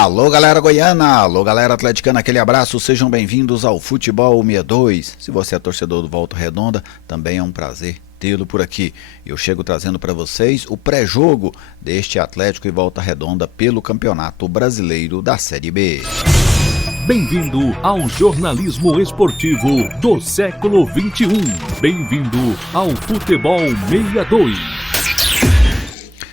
Alô galera goiana, alô galera atleticana, aquele abraço, sejam bem-vindos ao Futebol 62. Se você é torcedor do Volta Redonda, também é um prazer tê-lo por aqui. Eu chego trazendo para vocês o pré-jogo deste Atlético e Volta Redonda pelo Campeonato Brasileiro da Série B. Bem-vindo ao jornalismo esportivo do século XXI. Bem-vindo ao Futebol 62.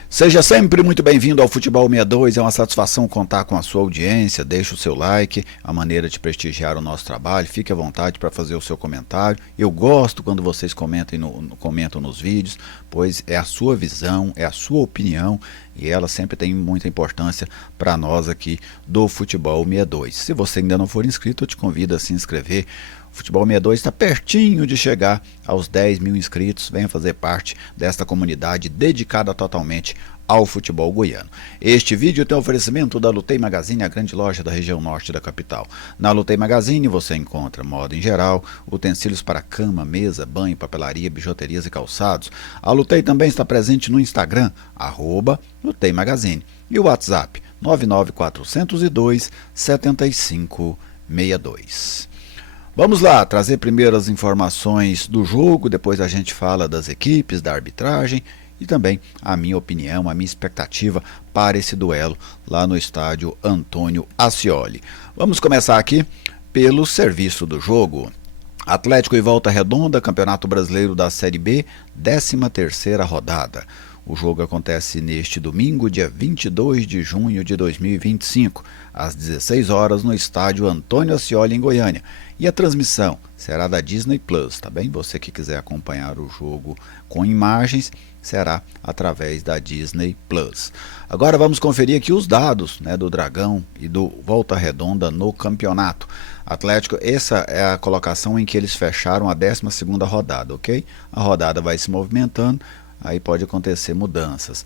Seja sempre muito bem-vindo ao Futebol 62, é uma satisfação contar com a sua audiência, deixe o seu like, a maneira de prestigiar o nosso trabalho, fique à vontade para fazer o seu comentário. Eu gosto quando vocês comentam nos vídeos, pois é a sua visão, é a sua opinião e ela sempre tem muita importância para nós aqui do Futebol 62. Se você ainda não for inscrito, eu te convido a se inscrever. O Futebol 62 está pertinho de chegar aos 10 mil inscritos. Venha fazer parte desta comunidade dedicada totalmente ao futebol goiano. Este vídeo tem oferecimento da Lutei Magazine, a grande loja da região norte da capital. Na Lutei Magazine você encontra moda em geral, utensílios para cama, mesa, banho, papelaria, bijuterias e calçados. A Lutei também está presente no Instagram, @Lutei Magazine, e o WhatsApp 99402 7562. Vamos lá, trazer primeiro as informações do jogo, depois a gente fala das equipes, da arbitragem e também a minha opinião, a minha expectativa para esse duelo lá no estádio Antônio Ascioli. Vamos começar aqui pelo serviço do jogo. Atlético e Volta Redonda, Campeonato Brasileiro da Série B, 13ª rodada. O jogo acontece neste domingo, dia 22 de junho de 2025, às 16 horas no estádio Antônio Ascioli, em Goiânia. E a transmissão será da Disney Plus, tá bem? Você que quiser acompanhar o jogo com imagens, será através da Disney Plus. Agora vamos conferir aqui os dados, né, do Dragão e do Volta Redonda no campeonato. Atlético, essa é a colocação em que eles fecharam a 12ª rodada, ok? A rodada vai se movimentando, aí pode acontecer mudanças.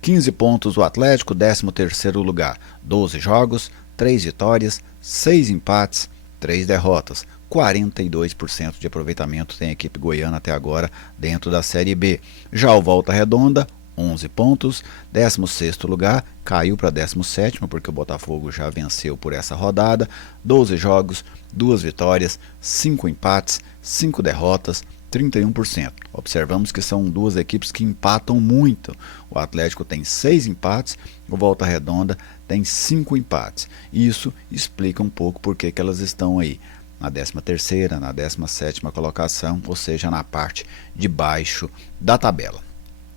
15 pontos o Atlético, 13º lugar, 12 jogos, 3 vitórias, 6 empates, 3 derrotas, 42% de aproveitamento tem a equipe goiana até agora dentro da Série B. Já o Volta Redonda, 11 pontos, 16º lugar, caiu para 17º porque o Botafogo já venceu por essa rodada, 12 jogos, 2 vitórias, 5 empates, 5 derrotas, 31%. Observamos que são duas equipes que empatam muito. O Atlético tem 6 empates, o Volta Redonda tem 5 empates. Isso explica um pouco por que elas estão aí na 13ª, na 17ª colocação, ou seja, na parte de baixo da tabela.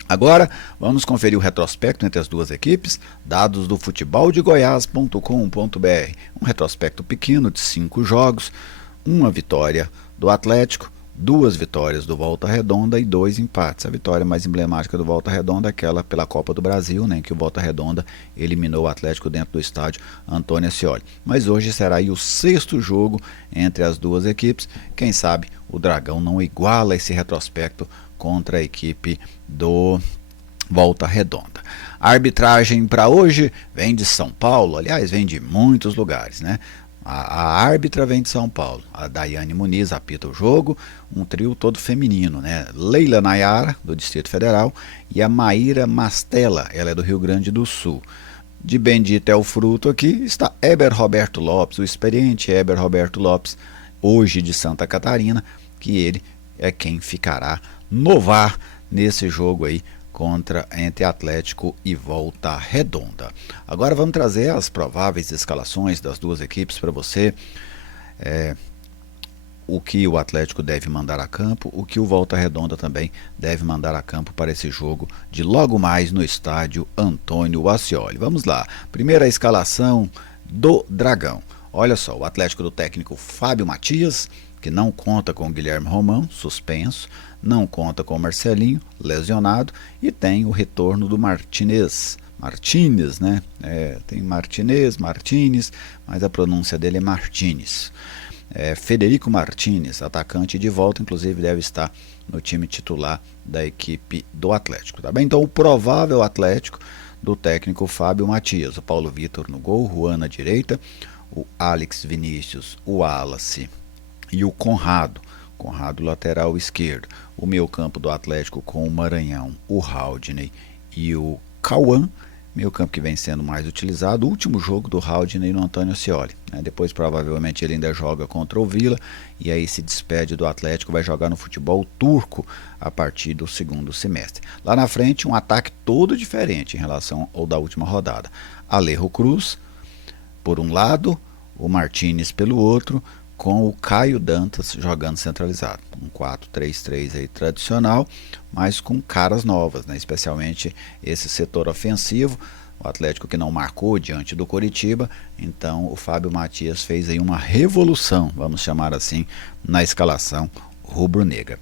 Agora vamos conferir o retrospecto entre as duas equipes, dados do futeboldegoias.com.br. Um retrospecto pequeno de 5 jogos, 1 vitória do Atlético, 2 vitórias do Volta Redonda e 2 empates. A vitória mais emblemática do Volta Redonda é aquela pela Copa do Brasil, né, em que o Volta Redonda eliminou o Atlético dentro do estádio Antônio Ascioli. Mas hoje será aí o 6º jogo entre as duas equipes. Quem sabe o Dragão não iguala esse retrospecto contra a equipe do Volta Redonda. A arbitragem para hoje vem de São Paulo, aliás, vem de muitos lugares, né? A árbitra vem de São Paulo, a Daiane Muniz apita o jogo, um trio todo feminino, né? Leila Nayara, do Distrito Federal, e a Maíra Mastella, ela é do Rio Grande do Sul. De Bendito é o Fruto aqui está Heber Roberto Lopes, o experiente Heber Roberto Lopes, hoje de Santa Catarina, que ele é quem ficará no VAR nesse jogo aí entre Atlético e Volta Redonda. Agora vamos trazer as prováveis escalações das duas equipes para você, o que o Atlético deve mandar a campo, o que o Volta Redonda também deve mandar a campo para esse jogo de logo mais no estádio Antônio Ascioli. Vamos lá, primeira escalação do Dragão. Olha só, o Atlético do técnico Fábio Matias, que não conta com o Guilherme Romão, suspenso, não conta com o Marcelinho, lesionado, e tem o retorno do Martínez, né? Tem Martínez, mas a pronúncia dele é Martínez. Federico Martínez, atacante de volta, inclusive deve estar no time titular da equipe do Atlético, tá bem? Então o provável Atlético do técnico Fábio Matias, o Paulo Vitor no gol, Juan na direita, o Alex Vinícius, o Wallace e o Conrado lateral esquerdo. O meio campo do Atlético com o Maranhão, o Haldney e o Cauã. meio campo que vem sendo mais utilizado. O último jogo do Haldane no Antônio Ascioli, né? Depois provavelmente ele ainda joga contra o Villa e aí se despede do Atlético, vai jogar no futebol turco a partir do segundo semestre. Lá na frente um ataque todo diferente em relação ao da última rodada. Alejo Cruz por um lado, o Martínez pelo outro, com o Caio Dantas jogando centralizado. Um 4-3-3 aí tradicional, mas com caras novas, né? Especialmente esse setor ofensivo. O Atlético que não marcou diante do Coritiba, então o Fábio Matias fez aí uma revolução, vamos chamar assim, na escalação rubro-negra.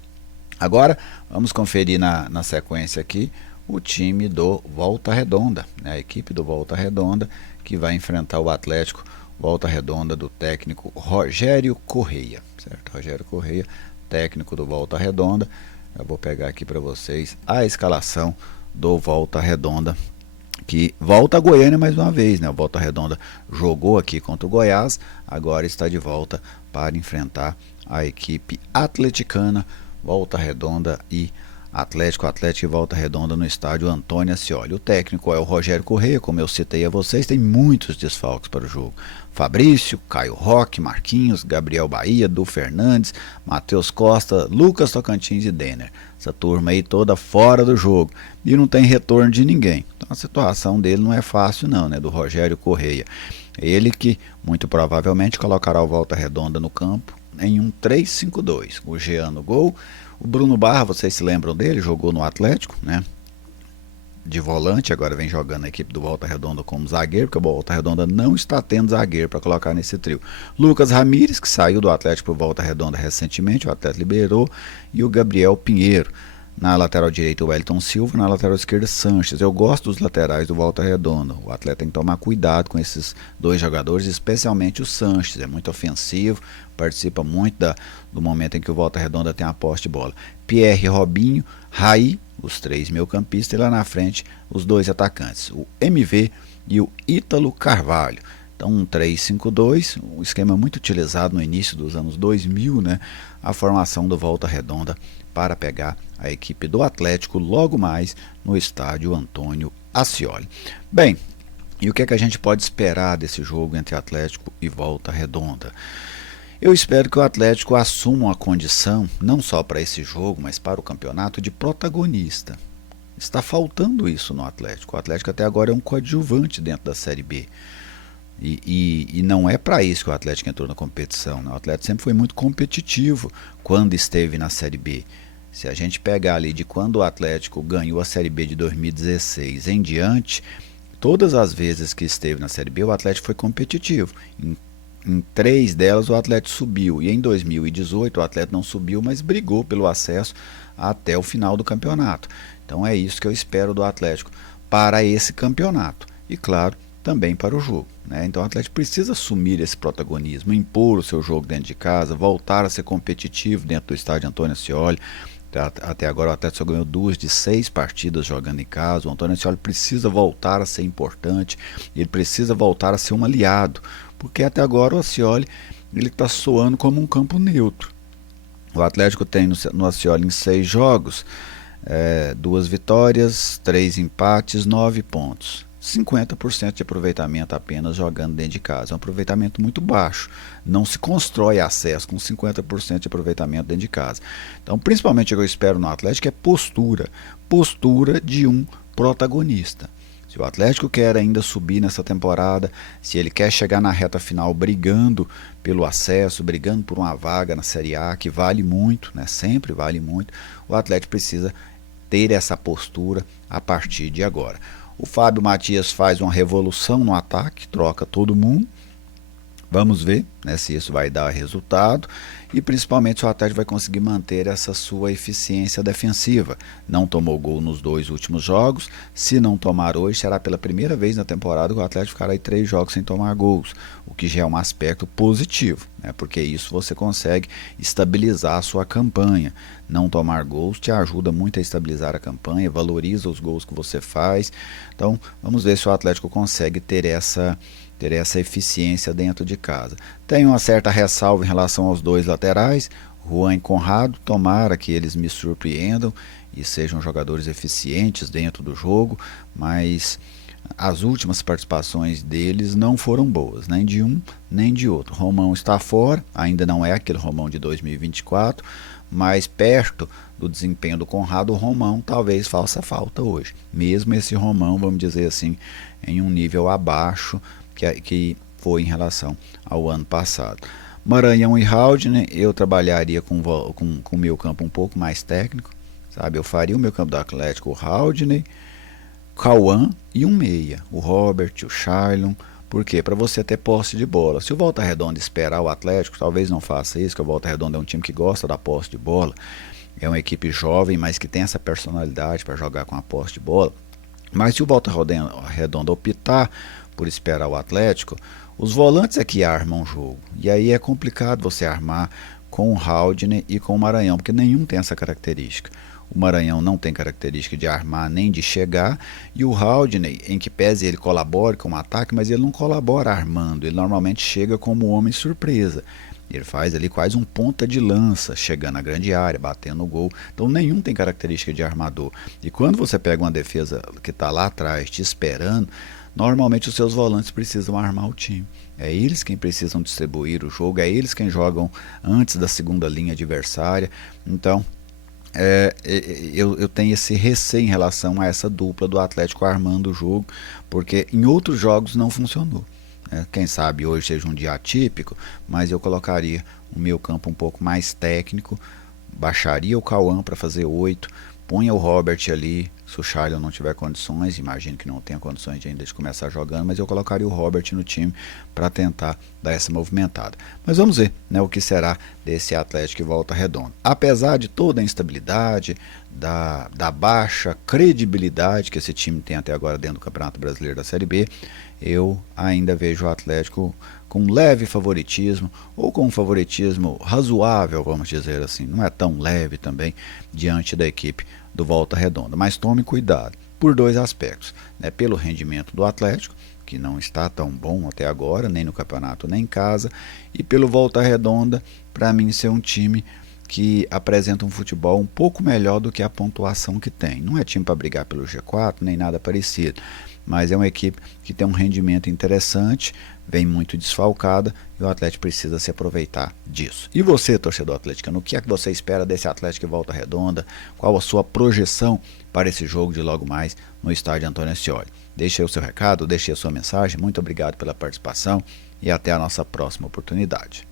Agora vamos conferir na sequência aqui o time do Volta Redonda, né? A equipe do Volta Redonda que vai enfrentar o Atlético Volta Redonda do técnico Rogério Correia, certo? Rogério Correia, técnico do Volta Redonda. Eu vou pegar aqui para vocês a escalação do Volta Redonda, que volta a Goiânia mais uma vez, né? O Volta Redonda jogou aqui contra o Goiás, agora está de volta para enfrentar a equipe atleticana. Volta Redonda e Atlético e Volta Redonda no estádio Antônio Ascioli. O técnico é o Rogério Correia, como eu citei a vocês, tem muitos desfalques para o jogo. Fabrício, Caio Roque, Marquinhos, Gabriel Bahia, Du Fernandes, Matheus Costa, Lucas Tocantins e Denner. Essa turma aí toda fora do jogo e não tem retorno de ninguém. Então a situação dele não é fácil não, né, do Rogério Correia. Ele que muito provavelmente colocará o Volta Redonda no campo em um 3-5-2. O Jean no gol. O Bruno Barra, vocês se lembram dele? Jogou no Atlético, né? De volante, agora vem jogando a equipe do Volta Redonda como zagueiro, porque o Volta Redonda não está tendo zagueiro para colocar nesse trio. Lucas Ramírez, que saiu do Atlético para o Volta Redonda recentemente, o Atlético liberou, e o Gabriel Pinheiro. Na lateral direita, o Wellington Silva, na lateral esquerda, Sanches. Eu gosto dos laterais do Volta Redonda. O Atlético tem que tomar cuidado com esses dois jogadores, especialmente o Sanches. É muito ofensivo, participa muito do momento em que o Volta Redonda tem a posse de bola. Pierre, Robinho, Raí, os três meio-campistas, e lá na frente os dois atacantes, o MV e o Ítalo Carvalho. Então um 3-5-2, um esquema muito utilizado no início dos anos 2000, né? A formação do Volta Redonda para pegar a equipe do Atlético logo mais no estádio Antônio Ascioli. Bem, e o que é que a gente pode esperar desse jogo entre Atlético e Volta Redonda? Eu espero que o Atlético assuma uma condição, não só para esse jogo, mas para o campeonato, de protagonista. Está faltando isso no Atlético. O Atlético até agora é um coadjuvante dentro da Série B. E não é para isso que o Atlético entrou na competição, né? O Atlético sempre foi muito competitivo quando esteve na Série B. Se a gente pegar ali de quando o Atlético ganhou a Série B de 2016 em diante, todas as vezes que esteve na Série B, o Atlético foi competitivo. Em 3 delas o Atlético subiu, e em 2018 o Atlético não subiu, mas brigou pelo acesso até o final do campeonato. Então é isso que eu espero do Atlético para esse campeonato. E claro, também para o jogo, né? Então o Atlético precisa assumir esse protagonismo, impor o seu jogo dentro de casa, voltar a ser competitivo dentro do estádio Antônio Ascioli. Até agora o Atlético só ganhou 2 de 6 partidas jogando em casa. O Antônio Ascioli precisa voltar a ser importante, ele precisa voltar a ser um aliado, porque até agora o Ascioli está soando como um campo neutro. O Atlético tem no Ascioli em 6 jogos, 2 vitórias, 3 empates, 9 pontos. 50% de aproveitamento apenas jogando dentro de casa. É um aproveitamento muito baixo. Não se constrói acesso com 50% de aproveitamento dentro de casa. Então, principalmente o que eu espero no Atlético é postura. Postura de um protagonista. Se o Atlético quer ainda subir nessa temporada, se ele quer chegar na reta final brigando pelo acesso, brigando por uma vaga na Série A, que vale muito, né? Sempre vale muito, o Atlético precisa ter essa postura a partir de agora. O Fábio Matias faz uma revolução no ataque, troca todo mundo. Vamos ver, né, se isso vai dar resultado e principalmente se o Atlético vai conseguir manter essa sua eficiência defensiva. Não tomou gol nos 2 últimos jogos, se não tomar hoje será pela primeira vez na temporada que o Atlético ficará aí 3 jogos sem tomar gols, o que já é um aspecto positivo, né, porque isso você consegue estabilizar a sua campanha. Não tomar gols te ajuda muito a estabilizar a campanha, valoriza os gols que você faz. Então vamos ver se o Atlético consegue ter essa eficiência dentro de casa. Tem uma certa ressalva em relação aos 2 laterais, Juan e Conrado, tomara que eles me surpreendam e sejam jogadores eficientes dentro do jogo, mas as últimas participações deles não foram boas, nem de um nem de outro. Romão está fora, ainda não é aquele Romão de 2024, mas perto do desempenho do Conrado, o Romão talvez faça falta hoje. Mesmo esse Romão, vamos dizer assim, em um nível abaixo que foi em relação ao ano passado. Maranhão e Haldner, eu trabalharia com o meu campo um pouco mais técnico, sabe? Eu faria o meu campo do Atlético, o Haldner, Cauã e um meia, o Robert, o Shailon. Por quê? Para você ter posse de bola. Se o Volta Redonda esperar o Atlético, talvez não faça isso, que o Volta Redonda é um time que gosta da posse de bola. É uma equipe jovem, mas que tem essa personalidade para jogar com a posse de bola. Mas se o Volta Redonda optar por esperar o Atlético, os volantes é que armam o jogo. E aí é complicado você armar com o Haldner e com o Maranhão, porque nenhum tem essa característica. O Maranhão não tem característica de armar nem de chegar, e o Haldner, em que pese ele colabore com o ataque, mas ele não colabora armando, ele normalmente chega como homem surpresa. Ele faz ali quase um ponta de lança, chegando na grande área, batendo no gol. Então nenhum tem característica de armador. E quando você pega uma defesa que está lá atrás te esperando, normalmente os seus volantes precisam armar o time. É eles quem precisam distribuir o jogo, é eles quem jogam antes da segunda linha adversária. Então eu tenho esse receio em relação a essa dupla do Atlético armando o jogo, porque em outros jogos não funcionou. Quem sabe hoje seja um dia atípico, mas eu colocaria o meu campo um pouco mais técnico, baixaria o Cauã para fazer 8, punha o Robert ali, se o Shailon não tiver condições, imagino que não tenha condições de ainda de começar jogando, mas eu colocaria o Robert no time para tentar dar essa movimentada. Mas vamos ver, né, o que será desse Atlético que Volta Redonda. Apesar de toda a instabilidade, da baixa credibilidade que esse time tem até agora dentro do Campeonato Brasileiro da Série B, eu ainda vejo o Atlético com leve favoritismo, ou com um favoritismo razoável, vamos dizer assim, não é tão leve também, diante da equipe do Volta Redonda. Mas tome cuidado, por dois aspectos, né? Pelo rendimento do Atlético, que não está tão bom até agora, nem no campeonato, nem em casa, e pelo Volta Redonda, para mim ser um time que apresenta um futebol um pouco melhor do que a pontuação que tem. Não é time para brigar pelo G4, nem nada parecido, mas é uma equipe que tem um rendimento interessante, vem muito desfalcada e o Atlético precisa se aproveitar disso. E você, torcedor atleticano, o que é que você espera desse Atlético de Volta Redonda? Qual a sua projeção para esse jogo de logo mais no estádio Antônio Ascioli? Deixe aí o seu recado, deixe a sua mensagem. Muito obrigado pela participação e até a nossa próxima oportunidade.